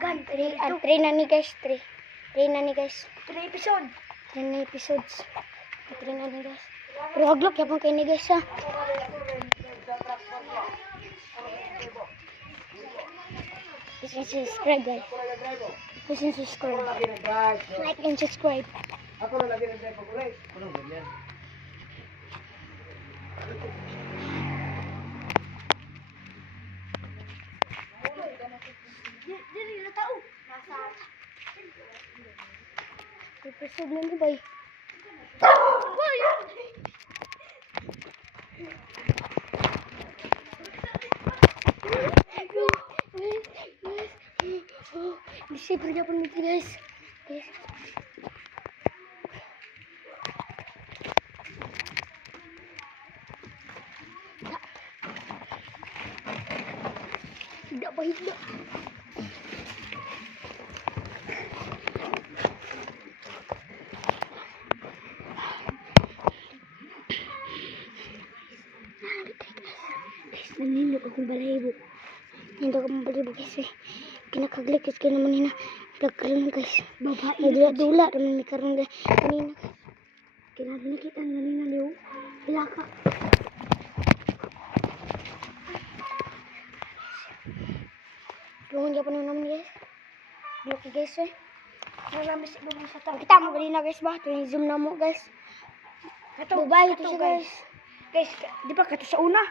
Dagan. 3 na ni guys. 3 na ni guys. 3 episode. 3 na episodes. 3 na ni guys. Pero haglok yapon kay ni guys ha. Please subscribe guys. Please subscribe. Like and subscribe. Ako na lagi ng drive ko, guys. Ano ganyan? Dili na tao. Nasa Episode na ni bay. Bisa berjapun gitu guys. Tidak baik dah. Nanindog akong balahibo. Nanindog akong balahibo guys eh. Kinakaglik guys kaya naman nina. Nagkaroon guys. babae. Nagdula-dula naman ni karoon guys. Kanina. Kinadnakita na nina liw. Hilaka. Lungan ka pa naman guys. Look guys eh. Marami sa ibang sa tao. Kita mo kanina guys ba? Ito yung zoom na mo guys. Babae ito siya guys. Guys, di ba kato sa una?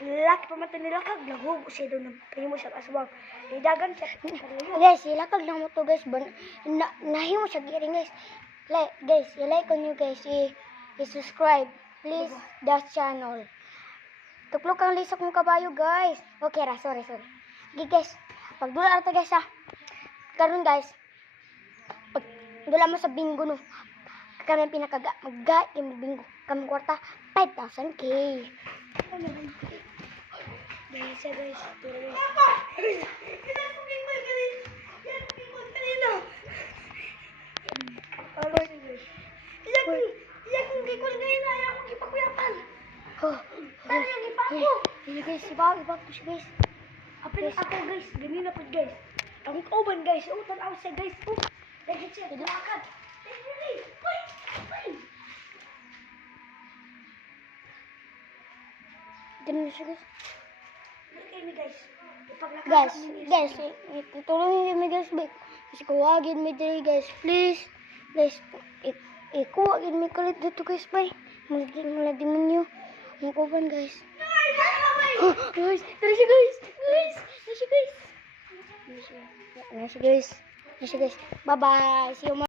Laki pa man ito nilakag. Lahog siya doon. Pahimo siya aswang. Dagan siya. Guys, ilakag lang mo to guys. Nahimo siya giring guys. Guys, i-like on you guys. I-subscribe. Please, that channel. Tuklok ang lisak mong kabayo guys. Okay ra, sorry. Okay guys, pagdula ito guys ha. Karon guys, pag dula mo sa bingo no. Kami pinakaga, mag-ga yung bingo. Kami kwarta, 5,000k. Guys, guys. Oh, ini guys, ibag ko siya guys. Apil ako guys, ganina po guys. Ang kauban guys, utan ako siya guys. Dahil siya, lakad. Ganun siya guys. Lakay mi guys. Guys, tulungan kami guys. Kasi kuwagin mi diri guys. Please. Guys, ikuwagin mi kalit dito guys. Bye. Mula demonyo. Ang kuban guys. Guys, tara siya guys. Nasa guys. Bye bye. See you.